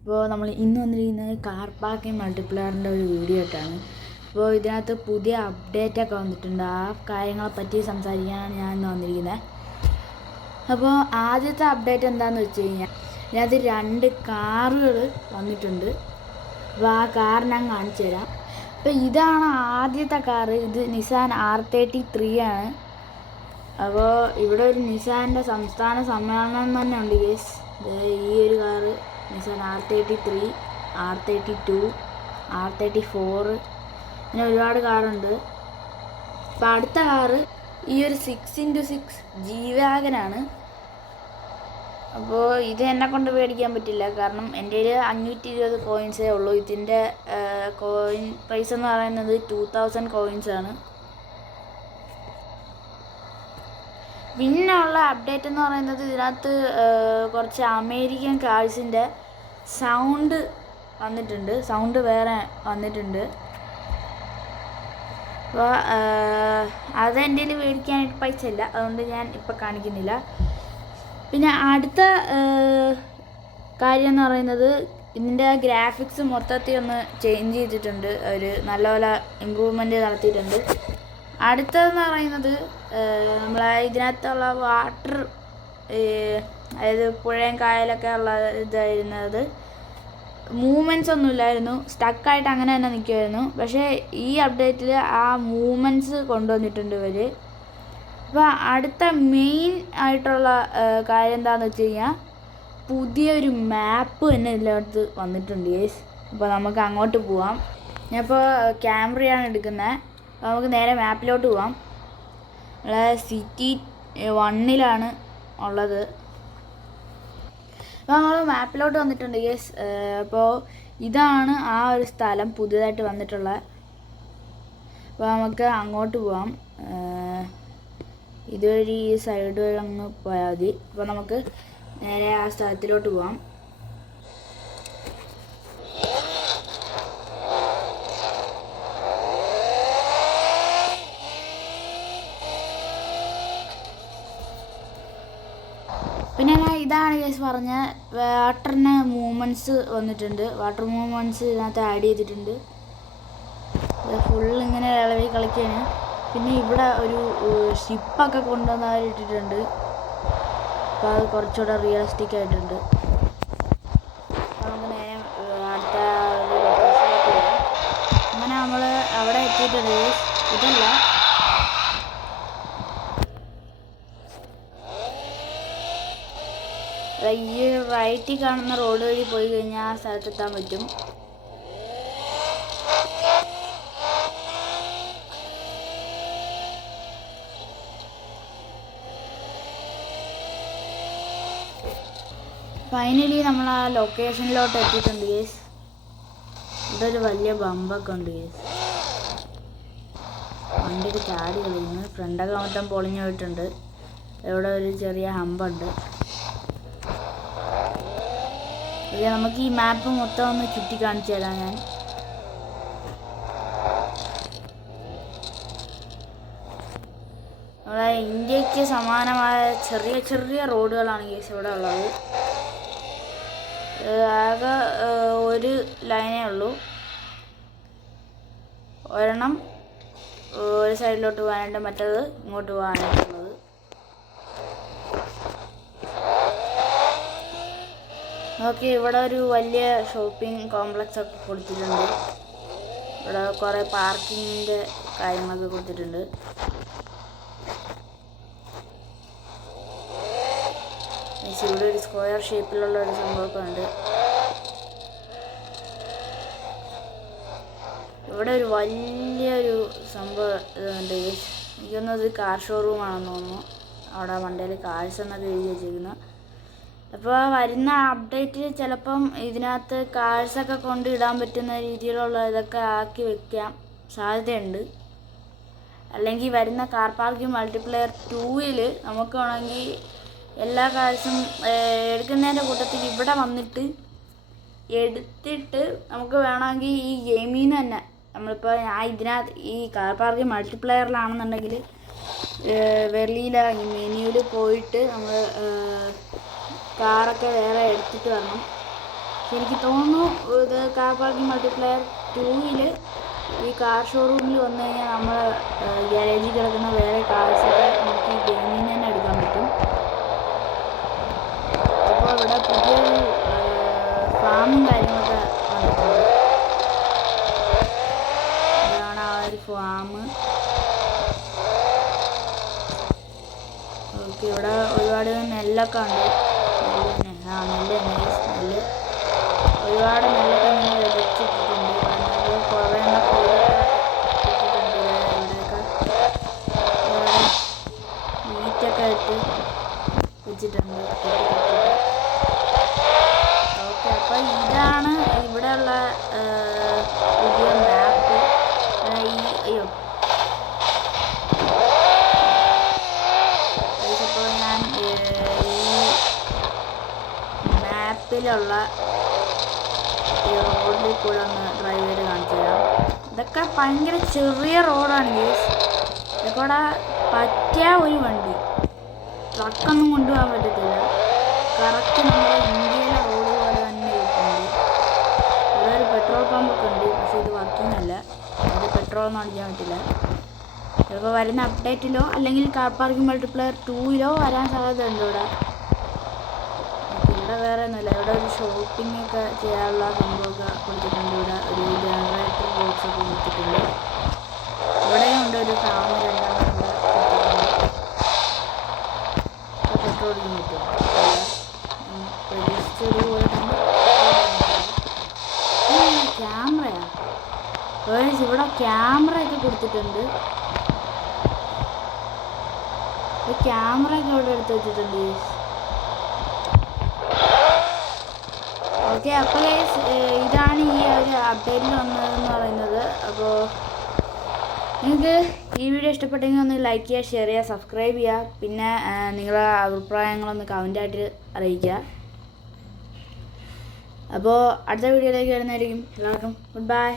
അപ്പോൾ നമ്മൾ ഇന്ന് വന്നിരിക്കുന്നത് കാർ പാർക്കിംഗ് മൾട്ടിപ്ലയറിൻ്റെ ഒരു വീഡിയോ ആയിട്ടാണ്. അപ്പോൾ ഇതിനകത്ത് പുതിയ അപ്ഡേറ്റൊക്കെ വന്നിട്ടുണ്ട്. ആ കാര്യങ്ങളെ പറ്റി സംസാരിക്കാനാണ് ഞാൻ ഇന്ന് വന്നിരിക്കുന്നത്. അപ്പോൾ ആദ്യത്തെ അപ്ഡേറ്റ് എന്താണെന്ന് വെച്ച് കഴിഞ്ഞാൽ ഇതിനകത്ത് 2 കാറുകൾ വന്നിട്ടുണ്ട്. അപ്പോൾ ആ കാർ ഞാൻ കാണിച്ചു തരാം. അപ്പോൾ ഇതാണ് ആദ്യത്തെ കാറ്. ഇത് നിസാൻ R33 ആണ്. അപ്പോൾ ഇവിടെ ഒരു നിസാൻ്റെ സംസ്ഥാന സമ്മേളനം തന്നെ ഉണ്ട് ഗേസ്. ഈ ഒരു car Nissan R33, R32, R34 അങ്ങനെ ഒരുപാട് കാറുണ്ട്. അപ്പോൾ അടുത്ത കാറ് ഈ ഒരു 6x6 G-Wagon. അപ്പോൾ ഇത് എന്നെ കൊണ്ട് മേടിക്കാൻ പറ്റില്ല, കാരണം എൻ്റെ കയ്യിൽ 520 കോയിൻസേ ഉള്ളൂ. ഇതിൻ്റെ കോയിൻ പ്രൈസ് എന്ന് പറയുന്നത് 2000 കോയിൻസാണ്. പിന്നെ ഉള്ള അപ്ഡേറ്റ് എന്ന് പറയുന്നത് ഇതിനകത്ത് കുറച്ച് അമേരിക്കൻ കാഴ്സിൻ്റെ സൗണ്ട് വന്നിട്ടുണ്ട്. സൗണ്ട് വേറെ വന്നിട്ടുണ്ട്. അപ്പോൾ അത് എൻ്റെ കയ്യിൽ മേടിക്കാനായിട്ട് പൈസ ഇല്ല, അതുകൊണ്ട് ഞാൻ ഇപ്പം കാണിക്കുന്നില്ല. പിന്നെ അടുത്ത കാര്യം എന്ന് പറയുന്നത് ഇതിൻ്റെ ഗ്രാഫിക്സ് മൊത്തത്തിൽ ഒന്ന് ചേഞ്ച് ചെയ്തിട്ടുണ്ട്. ഒരു നല്ലപോലെ ഇമ്പ്രൂവ്മെൻറ്റ് നടത്തിയിട്ടുണ്ട്. അടുത്തതെന്ന് പറയുന്നത് നമ്മളെ ഇതിനകത്തുള്ള വാട്ടർ, അതായത് പുഴയും കായലൊക്കെ ഉള്ള ഇതായിരുന്നത് മൂവ്മെൻറ്റ്സ് ഒന്നും ഇല്ലായിരുന്നു, സ്റ്റക്കായിട്ട് അങ്ങനെ തന്നെ നിൽക്കുമായിരുന്നു. പക്ഷേ ഈ അപ്ഡേറ്റിൽ ആ മൂവ്മെൻറ്റ്സ് കൊണ്ടുവന്നിട്ടുണ്ട് ഇവർ. അപ്പോൾ അടുത്ത മെയിൻ ആയിട്ടുള്ള കാര്യം എന്താണെന്ന് വെച്ച് കഴിഞ്ഞാൽ പുതിയൊരു മാപ്പ് തന്നെ ഇതിനകത്ത് വന്നിട്ടുണ്ട് ഗേസ്. അപ്പോൾ നമുക്ക് അങ്ങോട്ട് പോവാം. ഞാനിപ്പോൾ ക്യാമറയാണ് എടുക്കുന്നത്. അപ്പോൾ നമുക്ക് നേരെ മാപ്പിലോട്ട് പോവാം. നമ്മളെ സിറ്റി 1 ഉള്ളത്. അപ്പോൾ നമ്മൾ മാപ്പിലോട്ട് വന്നിട്ടുണ്ട് ഗേസ്. അപ്പോൾ ഇതാണ് ആ ഒരു സ്ഥലം പുതിയതായിട്ട് വന്നിട്ടുള്ള. അപ്പോൾ നമുക്ക് അങ്ങോട്ട് പോവാം. ഇതുവഴി ഈ സൈഡ് വഴി അങ്ങ് പോയാൽ മതി. അപ്പോൾ നമുക്ക് നേരെ ആ സ്ഥലത്തിലോട്ട് പോവാം. പിന്നെ ഇതാണ് കേസ് പറഞ്ഞ വാട്ടറിന് മൂവ്മെൻറ്റ്സ് വന്നിട്ടുണ്ട്. വാട്ടർ മൂവ്മെൻറ്റ്സ് ഇതിനകത്ത് ആഡ് ചെയ്തിട്ടുണ്ട്. ഫുള്ളിങ്ങനെ ഇളവി കളിക്കുകയാണ്. പിന്നെ ഇവിടെ ഒരു ഷിപ്പൊക്കെ കൊണ്ടുവന്നിട്ടിട്ടുണ്ട്. അപ്പോൾ അത് കുറച്ചുകൂടെ റിയലിസ്റ്റിക് ആയിട്ടുണ്ട്. നമുക്ക് നേരെ അടുത്ത ഒരു ലൊക്കേഷനിലോട്ട് പോകാം. അങ്ങനെ നമ്മൾ അവിടെ എത്തിയിട്ടുണ്ട്. ഇതല്ല, ഈ റൈറ്റിൽ കാണുന്ന റോഡ് വഴി പോയി കഴിഞ്ഞാൽ ആ സ്ഥലത്തെത്താൻ പറ്റും. ഫൈനലി നമ്മൾ ആ ലൊക്കേഷനിലോട്ട് എത്തിയിട്ടുണ്ട് ഗേസ്. ഇതൊരു വലിയ ബമ്പൊക്കെ ഉണ്ട് ഗേസ്. വണ്ടിക്ക് ചാടി കളിക്കുന്നു. ഫ്രണ്ടൊക്കെ മൊത്തം പൊളിഞ്ഞു പോയിട്ടുണ്ട്. ഇവിടെ ഒരു ചെറിയ ഹമ്പുണ്ട്. നമുക്ക് ഈ മാപ്പ് മൊത്തം ഒന്ന് ചുറ്റി കാണിച്ചു തരാം ഞാൻ. നമ്മുടെ ഇന്ത്യക്ക് സമാനമായ ചെറിയ ചെറിയ റോഡുകളാണ് കേസ് ഇവിടെ ഉള്ളത്. ആകെ ഒരു ലൈനേ ഉള്ളൂ. ഒരെണ്ണം ഒരു സൈഡിലോട്ട് പോകാനായിട്ട്, മറ്റേത് ഇങ്ങോട്ട് പോകാനായിട്ടുള്ളത്. ഓക്കെ, ഇവിടെ ഒരു വലിയ ഷോപ്പിംഗ് കോംപ്ലക്സ് ഒക്കെ കൊടുത്തിട്ടുണ്ട്. ഇവിടെ കുറേ പാർക്കിങ്ങിൻ്റെ കാര്യങ്ങളൊക്കെ കൊടുത്തിട്ടുണ്ട്. ഇവിടെ ഒരു സ്ക്വയർ ഷേപ്പിലുള്ള ഒരു സംഭവമൊക്കെ ഉണ്ട്. ഇവിടെ ഒരു വലിയൊരു സംഭവം ഇതുണ്ട്. എനിക്കൊന്നത് കാർ ഷോറൂമാണെന്ന് തോന്നുന്നു. അവിടെ വണ്ടിയിൽ കാഴ്സ് എന്നൊക്കെ എഴുതി വെച്ചിരിക്കുന്നു. അപ്പോൾ വരുന്ന അപ്ഡേറ്റിൽ ചിലപ്പം ഇതിനകത്ത് കാഴ്സൊക്കെ കൊണ്ട് ഇടാൻ പറ്റുന്ന രീതിയിലുള്ള ഇതൊക്കെ ആക്കി വെക്കാൻ സാധ്യതയുണ്ട്. അല്ലെങ്കിൽ വരുന്ന കാർ പാർക്കിംഗ് മൾട്ടിപ്ലെയർ 2 നമുക്ക് വേണമെങ്കിൽ എല്ലാ കാഴ്സും എടുക്കുന്നതിൻ്റെ കൂട്ടത്തിൽ ഇവിടെ വന്നിട്ട് എടുത്തിട്ട് നമുക്ക് വേണമെങ്കിൽ ഈ ഗെയിമിൽ നിന്ന് തന്നെ നമ്മളിപ്പോൾ ഇതിനകത്ത് ഈ കാർ പാർക്കിംഗ് മൾട്ടിപ്ലെയറിലാണെന്നുണ്ടെങ്കിൽ വെളിയിൽ ഈ മെനുവിൽ പോയിട്ട് നമ്മൾ കാറൊക്കെ വേറെ എടുത്തിട്ട് വരണം. എനിക്ക് തോന്നുന്നു ഇത് കാർ പാർക്കിംഗ് മൾട്ടിപ്ലെയർ 2-ൽ ഈ കാർ ഷോറൂമിൽ വന്നു കഴിഞ്ഞാൽ നമ്മൾ ഗ്യാരേജിൽ കിടക്കുന്ന വേറെ കാർസൊക്കെ നമുക്ക് ഈ ഗെയിമിൽ നിന്ന് തന്നെ എടുക്കാൻ പറ്റും. അപ്പോൾ ഇവിടെ പുതിയൊരു ഫാമും കാര്യങ്ങളൊക്കെ വന്നിട്ടുണ്ട്. ഇതാണ് ആ ഒരു ഫാം. ഓക്കെ, ഇവിടെ ഒരുപാട് നെല്ലൊക്കെ ഉണ്ട്. നെല്ല് ഒരുപാട് നെല്ലൊക്കെ ഇങ്ങനെ വിതച്ചിട്ടിട്ടുണ്ട്. കുറേ എണ്ണൊക്കെ ഇട്ടിട്ടുണ്ട്. ഇവിടെയൊക്കെ ഈറ്റൊക്കെ ഇട്ട് വെച്ചിട്ടുണ്ട്. ഓക്കെ, അപ്പം ഇതാണ് ഇവിടെയുള്ള പുതിയ മാപ്പ്. അയ്യോ, ഇപ്പോൾ ഞാൻ ഈ മാപ്പിലുള്ള ഈ റോഡിൽ കൂടെ ഒന്ന് ഡ്രൈവ് ചെയ്ത് കാണിച്ചു തരാം. ഇതൊക്കെ ഭയങ്കര ചെറിയ റോഡാണ് ഗൈസ്. ഇതൊക്കെ പറ്റിയ ഒരു വണ്ടി ട്രക്കൊന്നും കൊണ്ടുപോകാൻ പറ്റത്തില്ല. കറക്റ്റ് നമ്മുടെ ഇന്ത്യയിലെ റോഡ് പോലെ തന്നെ ഇരിക്കുന്നുണ്ട്. ഇവിടെ ഒരു പെട്രോൾ പമ്പൊക്കെ ഉണ്ട്, പക്ഷേ ഇത് വർക്കിംഗ് അല്ല. അത് പെട്രോളൊന്നും അടിക്കാൻ പറ്റില്ല. ചിലപ്പോൾ വരുന്ന അപ്ഡേറ്റിലോ അല്ലെങ്കിൽ കാർ പാർക്കിംഗ് മൾട്ടിപ്ലെയർ 2-ലോ വരാൻ സാധ്യതയുണ്ട്. ഇവിടെ വേറെ ഒന്നുമില്ല. ഇവിടെ ഒരു ഷോപ്പിംഗ് ഒക്കെ ചെയ്യാനുള്ള സംഭവമൊക്കെ കൊടുത്തിട്ടുണ്ട്. ഇവിടെ ഒരു ജനറേറ്റർ ബോക്സ് ഒക്കെ കൊടുത്തിട്ടുണ്ട്. ഇവിടെയും ഉണ്ട് ഒരു ഫാം. പെട്രോൾ അടിക്കാൻ പറ്റും. പ്രതീക്ഷിച്ചത് പോലെ തന്നെ ക്യാമറയാണ്. ഇവിടെ ക്യാമറ ഒക്കെ കൊടുത്തിട്ടുണ്ട്. ക്യാമറ ഒക്കെ ഇവിടെ എടുത്ത് വെച്ചിട്ടുണ്ട്. ഓക്കെ, അപ്പോൾ ഇതാണ് ഈ ഒരു അപ്ഡേറ്റിൽ വന്നതെന്ന് പറയുന്നത്. അപ്പോൾ നിങ്ങൾക്ക് ഈ വീഡിയോ ഇഷ്ടപ്പെട്ടെങ്കിൽ ഒന്ന് ലൈക്ക് ചെയ്യുക, ഷെയർ ചെയ്യുക, സബ്സ്ക്രൈബ് ചെയ്യുക. പിന്നെ നിങ്ങളുടെ അഭിപ്രായങ്ങളൊന്ന് കമൻറ്റായിട്ട് അറിയിക്കുക. അപ്പോൾ അടുത്ത വീഡിയോയിലേക്ക് വരുന്നതായിരിക്കും. എല്ലാവർക്കും ഗുഡ് ബൈ.